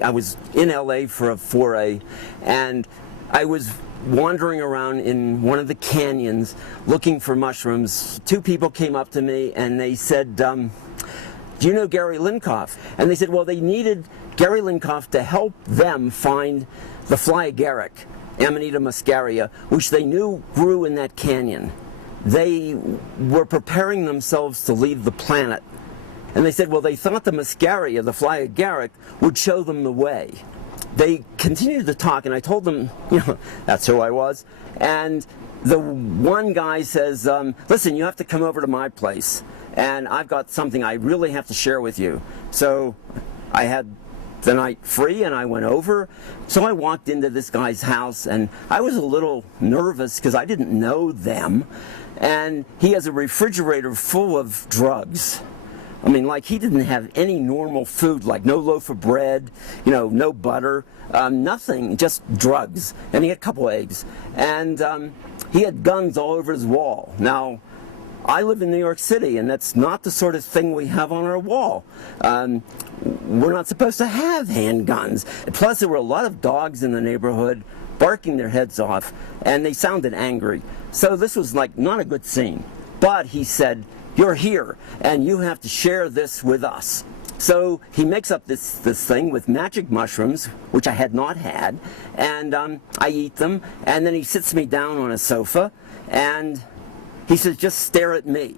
I was in LA for a foray, and I was wandering around in one of the canyons looking for mushrooms. Two people came up to me and they said, do you know Gary Lincoff? And they said, well, they needed Gary Lincoff to help them find the fly agaric, Amanita muscaria, which they knew grew in that canyon. They were preparing themselves to leave the planet. And they said, well, they thought the muscaria, the fly agaric, would show them the way. They continued to talk, and I told them, that's who I was. And the one guy says, listen, you have to come over to my place, and I've got something I really have to share with you. So I had the night free, and I went over. So I walked into this guy's house, and I was a little nervous because I didn't know them. And he has a refrigerator full of drugs. I mean, like, he didn't have any normal food, like no loaf of bread, no butter, nothing, just drugs. And he had a couple eggs. And he had guns all over his wall. Now, I live in New York City, and that's not the sort of thing we have on our wall. We're not supposed to have handguns. Plus, there were a lot of dogs in the neighborhood barking their heads off, and they sounded angry. So this was, like, not a good scene. But he said, you're here, and you have to share this with us. So he makes up this thing with magic mushrooms, which I had not had, and I eat them, and then he sits me down on a sofa, and he says, just stare at me.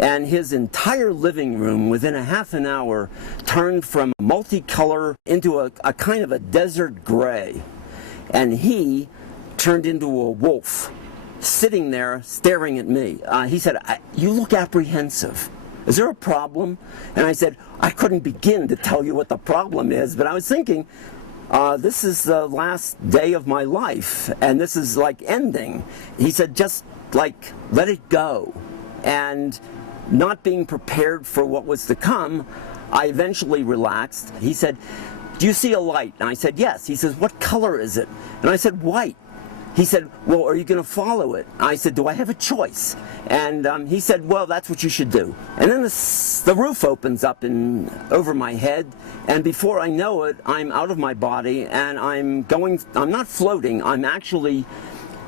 And his entire living room, within a half an hour, turned from multicolor into a kind of a desert gray. And he turned into a wolf, sitting there staring at me. He said, you look apprehensive. Is there a problem? And I said, I couldn't begin to tell you what the problem is, but I was thinking, this is the last day of my life, and this is like ending. He said, just like, let it go. And not being prepared for what was to come, I eventually relaxed. He said, do you see a light? And I said, yes. He says, what color is it? And I said, white. He said, well, are you going to follow it? I said, do I have a choice? And he said, well, that's what you should do. And then the roof opens up over my head, and before I know it, I'm out of my body, and I'm not floating, I'm actually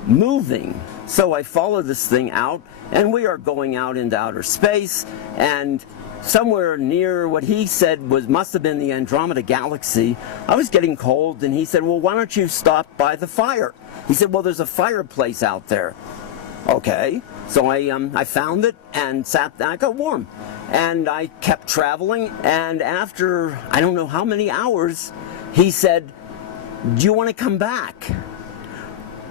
moving. So I follow this thing out, and we are going out into outer space, and somewhere near what he said must have been the Andromeda Galaxy, I was getting cold, and he said, well, why don't you stop by the fire? He said, well, there's a fireplace out there. Okay, so I found it and sat there. I got warm, and I kept traveling, and after I don't know how many hours, he said, do you want to come back?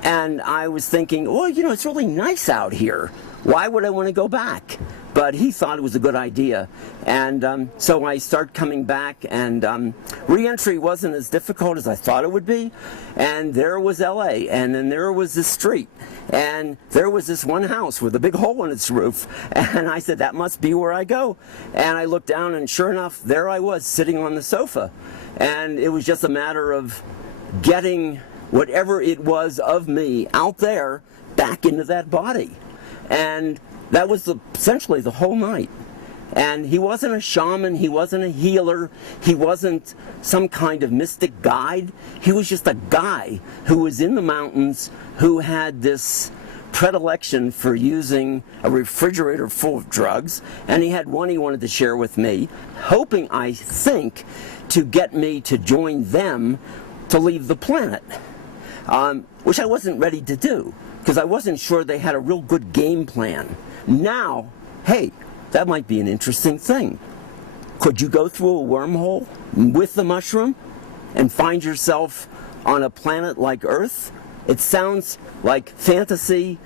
And I was thinking, well, it's really nice out here. Why would I want to go back? But he thought it was a good idea. And so I started coming back, and re-entry wasn't as difficult as I thought it would be. And there was LA, and then there was this street, and there was this one house with a big hole in its roof. And I said, that must be where I go. And I looked down, and sure enough, there I was sitting on the sofa. And it was just a matter of getting whatever it was of me out there back into that body. And that was essentially the whole night. And he wasn't a shaman, he wasn't a healer, he wasn't some kind of mystic guide. He was just a guy who was in the mountains who had this predilection for using a refrigerator full of drugs. And he had one he wanted to share with me, hoping, I think, to get me to join them to leave the planet, which I wasn't ready to do, because I wasn't sure they had a real good game plan. Now, hey, that might be an interesting thing. Could you go through a wormhole with the mushroom and find yourself on a planet like Earth? It sounds like fantasy,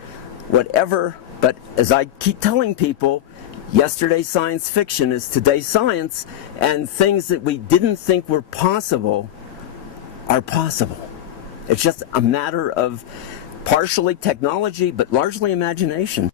whatever, but as I keep telling people, yesterday's science fiction is today's science, and things that we didn't think were possible are possible. It's just a matter of partially technology, but largely imagination.